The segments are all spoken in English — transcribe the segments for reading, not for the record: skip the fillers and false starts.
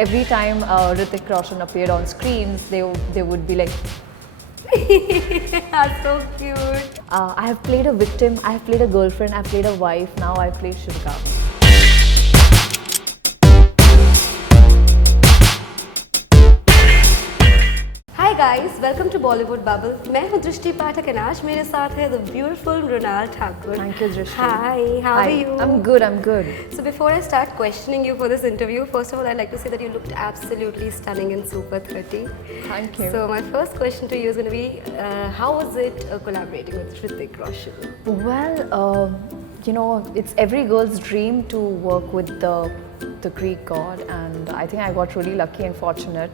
every time Hrithik Roshan appeared on screens, they would be like, That's so cute. I have played a victim, I have played a girlfriend, I've played a wife, now I play Shivika. Hi guys, welcome to Bollywood Bubble. मैं हूँ दृष्टि पाठक and आज मेरे साथ है the beautiful Mrunal Thakur. Thank you, Drishti. Hi, how are you? I'm good, I'm good. So before I start questioning you for this interview, first of all I'd like to say that you looked absolutely stunning in Super 30. Thank you. So my first question to you is going to be, how was it collaborating with Hrithik Roshan? Well, it's every girl's dream to work with the Greek god, and I think I got really lucky and fortunate.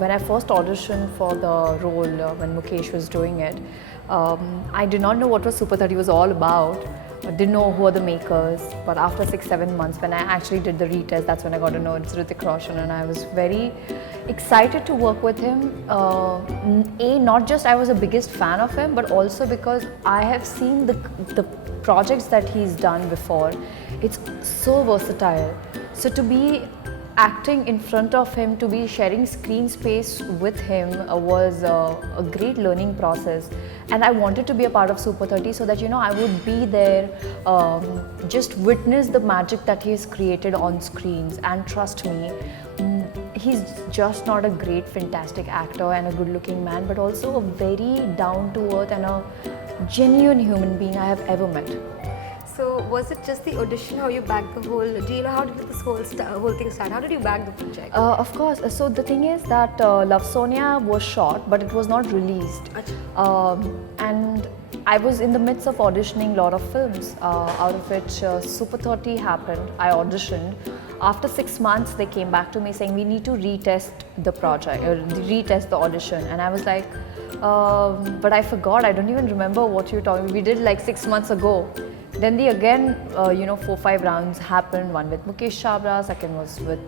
When I first auditioned for the role, when Mukesh was doing it, I did not know what was Super 30 was all about. I didn't know who were the makers, but after 6-7 months, when I actually did the retest, that's when I got to know it's Hrithik Roshan, and I was very excited to work with him. Not just I was the biggest fan of him, but also because I have seen the projects that he's done before. It's so versatile. So to be acting in front of him, to be sharing screen space with him was a great learning process, and I wanted to be a part of Super 30 so that I would be there, just witness the magic that he has created on screens. And trust me, he's just not a great fantastic actor and a good looking man, but also a very down to earth and a genuine human being I have ever met. So was it just the audition, how you bagged the whole deal, or how did this whole thing start? How did you bag the project? Of course. So the thing is that Love Sonia was shot, but it was not released. And I was in the midst of auditioning a lot of films, out of which Super 30 happened. I auditioned. After 6 months, they came back to me saying, we need to retest the project, retest the audition. And I was like, but I forgot, I don't even remember what you were talking. We did like 6 months ago. Then 4-5 rounds happened. One with Mukesh Chabra, second was with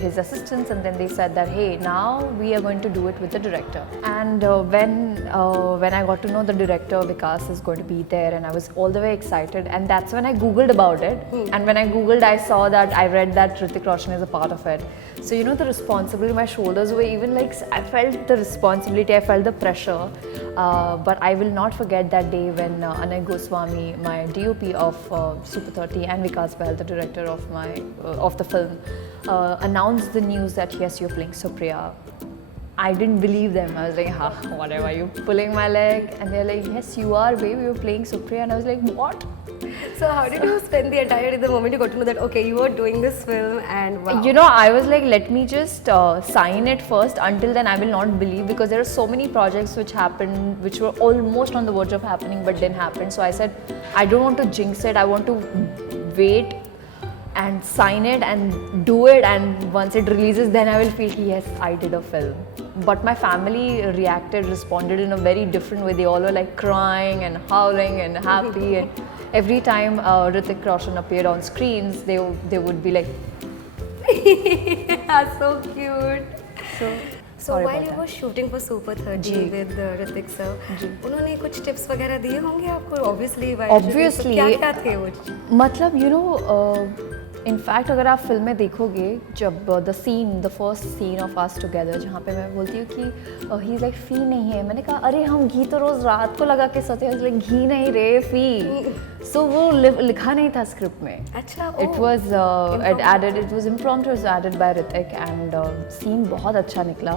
his assistants, and then they said that hey, now we are going to do it with the director. And when I got to know the director Vikas is going to be there, and I was all the way excited. And that's when I googled about it. And when I googled, I saw that I read that Hrithik Roshan is a part of it. So the responsibility, my shoulders were even like, I felt the responsibility, I felt the pressure. But I will not forget that day when Anay Goswami, my DOP of Super 30, and Vikas Bahl, the director of the film, announced the news that yes, you're playing Supriya. I didn't believe them. I was like, whatever, you pulling my leg? And they're like, yes, you are, babe, you're playing Supriya. And I was like, what? So how did you spend the entire day, the moment you got to know that, okay, you were doing this film, and wow. I was like, let me just sign it first. Until then, I will not believe, because there are so many projects which happened, which were almost on the verge of happening, but didn't happen. So I said, I don't want to jinx it. I want to wait and sign it and do it, and once it releases, then I will feel, yes, I did a film. But my family responded in a very different way. They all were like crying and howling and happy, and every time Hrithik Roshan appeared on screens, they would be like, That's so cute. So while you that. were shooting for Super 30 with Hrithik sir, उन्होंने कुछ tips वगैरह दिए होंगे आपको? Obviously. क्या थे वो? मतलब इनफैक्ट अगर आप फिल्म में देखोगे, जब the first scene of us together, जहाँ पे मैं बोलती हूँ कि ही इज़ लाइक फ़ी नहीं है, मैंने कहा अरे हम घी तो रोज़ रात को लगा के सोते हैं, लाइक घी नहीं रे फ़ी. सो वो लिखा नहीं था स्क्रिप्ट में. अच्छा. It was impromptu, was added by Hrithik, and scene बहुत अच्छा निकला.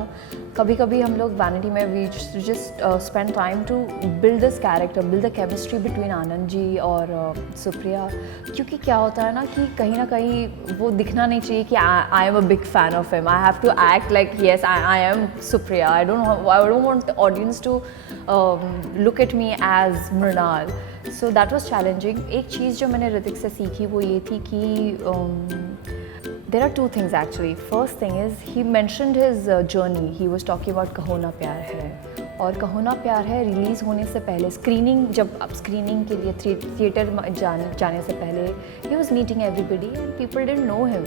कभी कभी हम लोग वैनिटी में we just spend time to build this character, build the chemistry between Anand ji और सुप्रिया. क्योंकि क्या होता है ना कि कहीं ना कहीं वो दिखना नहीं चाहिए कि I am a big fan of him. I have to act like yes I am Supriya. I don't want the audience to look at me as Mrunal. So that was challenging. एक चीज़ जो मैंने ऋतिक से सीखी वो ये थी कि there are two things actually. First thing is he mentioned his journey. He was talking about कहो ना प्यार है, और कहो ना प्यार है रिलीज़ होने से पहले, जब आप स्क्रीनिंग के लिए थिएटर जाने से पहले, he was meeting everybody and people didn't know him.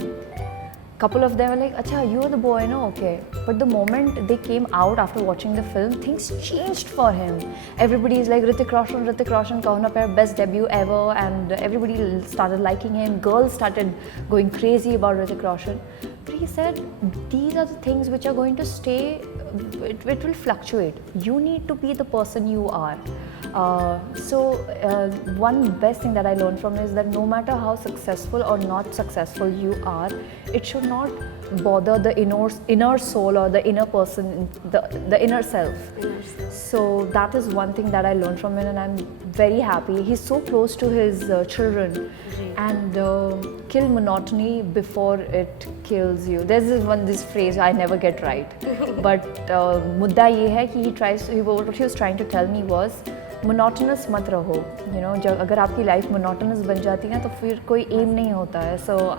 couple of them were like, "Acha, you're the boy, no? Okay." But the moment they came out after watching the film, things changed for him. Everybody is like, Hrithik Roshan, kahuna pair, best debut ever, and everybody started liking him. Girls started going crazy about Hrithik Roshan. But he said, these are the things which are going to stay. It will fluctuate. You need to be the person you are. One best thing that I learned from is that no matter how successful or not successful you are, it should not bother the inner soul or the inner person, the inner self. So that is one thing that I learned from him, and I'm very happy. He's so close to his children, and kill monotony before it kills you. There's this phrase I never get right, but mudda ye hai ki what he was trying to tell me was, monotonous mat raho. You know, जब अगर आपकी life monotonous बन जाती है तो फिर कोई aim नहीं होता है. So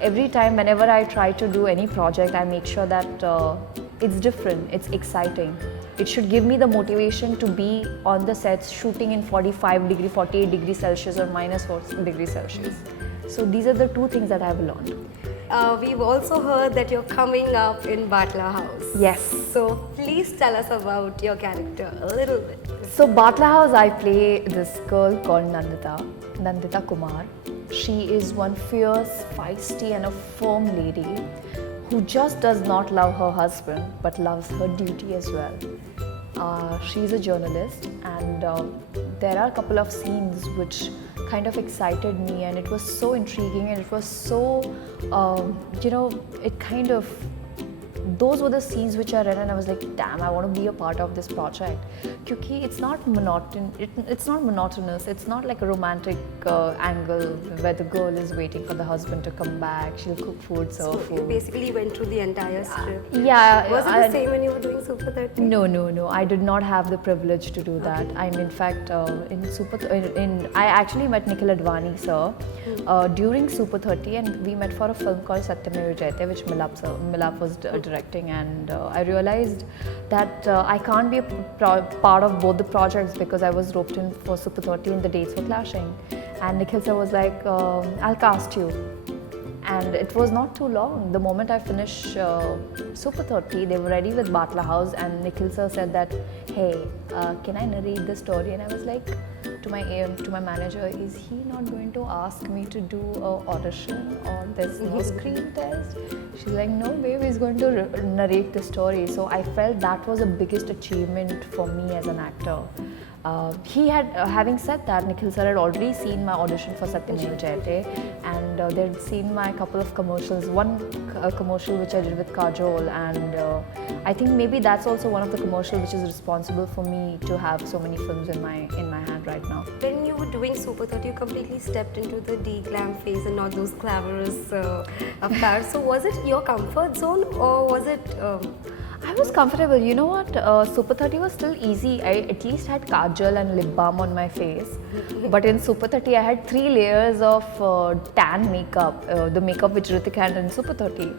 every time whenever I try to do any project, I make sure that it's different, it's exciting. It should give me the motivation to be on the sets shooting in 45 degree, 48 degrees Celsius or minus 4 degrees Celsius. So these are the two things that I have learned. We've also heard that you're coming up in Batla House. Yes. So please tell us about your character a little bit. So Batla House, I play this girl called Nandita Kumar. She is one fierce, feisty and a firm lady who just does not love her husband but loves her duty as well. She's a journalist, and there are a couple of scenes which kind of excited me, and it was so intriguing, and it was so, it kind of, those were the scenes which I read and I was like, damn, I want to be a part of this project. Because it's not it's not monotonous, it's not like a romantic angle where the girl is waiting for the husband to come back, she'll cook food, serve food. You basically went through the entire script. Yeah. Was it the same when you were doing Super 30? No, I did not have the privilege to do that. I'm in fact, I actually met Nikhil Advani sir during Super 30, and we met for a film called Satyameva Jayate, which Milap was directing, and I realized that I can't be a part of both the projects because I was roped in for Super 30 and the dates were clashing. And Nikhil sir was like, I'll cast you. And it was not too long. The moment I finished Super 30, they were ready with Batla House, and Nikhil sir said that, hey, can I narrate the story? And I was like, to my manager, is he not going to ask me to do an audition, or there's no screen test? She's like, no babe, he's going to narrate the story. So I felt that was the biggest achievement for me as an actor. Having said that, Nikhil sir had already seen my audition for Satyameva Jayate, and they'd seen my couple of commercials. One commercial which I did with Kajol, and I think maybe that's also one of the commercials which is responsible for me to have so many films in my hand right now. When you were doing Super 30, you completely stepped into the de-glam phase and not those glamorous affairs. So was it your comfort zone, or was it? I was comfortable. You know what? Super 30 was still easy. I at least had kajal and lip balm on my face. But in Super 30, I had 3 layers of tan makeup, the makeup which Hrithik had in Super 30.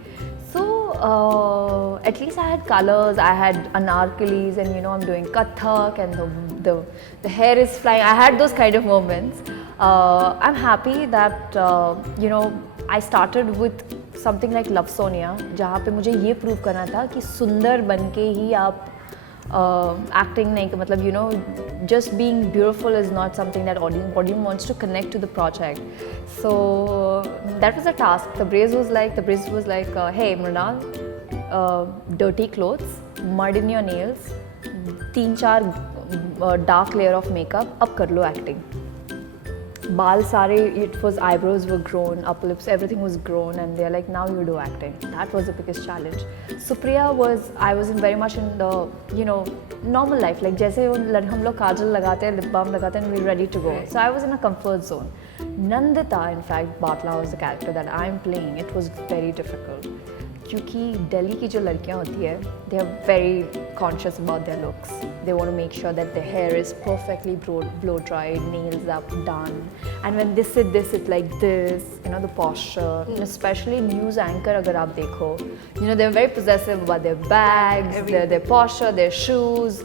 So at least I had colors, I had anarkalis, and I'm doing kathak, and the hair is flying. I had those kind of moments. I'm happy that I started with something like Love Sonia, जहाँ पे मुझे ये prove करना था कि सुंदर बनके ही आप acting नहीं, मतलब just being beautiful is not something that audience wants to connect to the project. So that was a task. The Braze was like, hey Mrunal, dirty clothes, mud in your nails, 3-4 dark layer of makeup, अब कर लो acting. Baal sare, it was, eyebrows were grown, upper lips, everything was grown, and they're like, now you do acting. That was the biggest challenge. Supriya I was very much in the, normal life, like जैसे हम लोग काजल लगाते हैं, lip balm लगाते हैं, and we're ready to go. So I was in a comfort zone. Nandita, in fact, Batla was the character that I'm playing. It was very difficult. क्योंकि दिल्ली की जो लड़कियाँ होती है, they are very conscious about their looks. They want to make sure that their hair is perfectly blow dried, nails up, done. And when they sit like this, the posture. And especially news anchor, अगर आप देखो, they're very possessive about their bags, their posture, their shoes.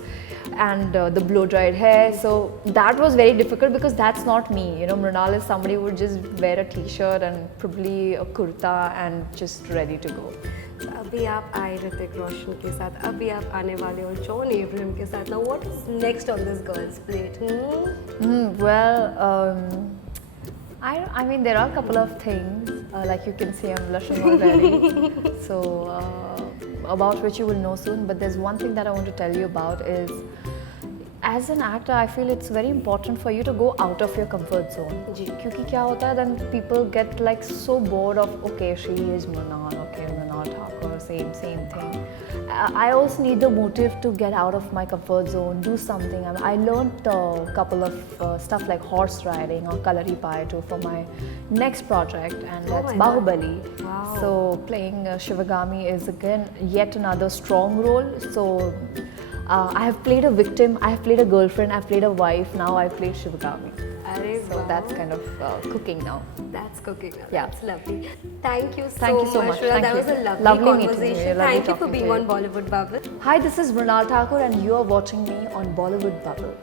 and the blow-dried hair. So that was very difficult because that's not me. You know, Mrunal is somebody who would just wear a t-shirt and probably a kurta and just ready to go. अभी आप आए ऋतिक रोशन के साथ, अभी आप आने वाले हो जॉन एब्राहम के साथ. Now what is next on this girl's plate? I mean, there are a couple of things, like you can see I'm blushing already, so about which you will know soon, but there's one thing that I want to tell you about is, as an actor, I feel it's very important for you to go out of your comfort zone. Because क्या होता है, then people get like so bored of, okay, she is Mrunal, okay, Mrunal Thakur, same thing. I also need the motive to get out of my comfort zone, do something. I learned a couple of stuff like horse riding or kalari payatu for my next project, and that's Bahubali. Wow. So playing Shivagami is again yet another strong role. So I have played a victim, I have played a girlfriend, I've played a wife, now I play Shivagami. So that's kind of cooking now. That's cooking now. Yeah. That's lovely. Thank you Thank you so much. Mrunal. That was a lovely conversation. Thank you for being on Bollywood Bubble. Hi, this is Mrunal Thakur and you are watching me on Bollywood Bubble.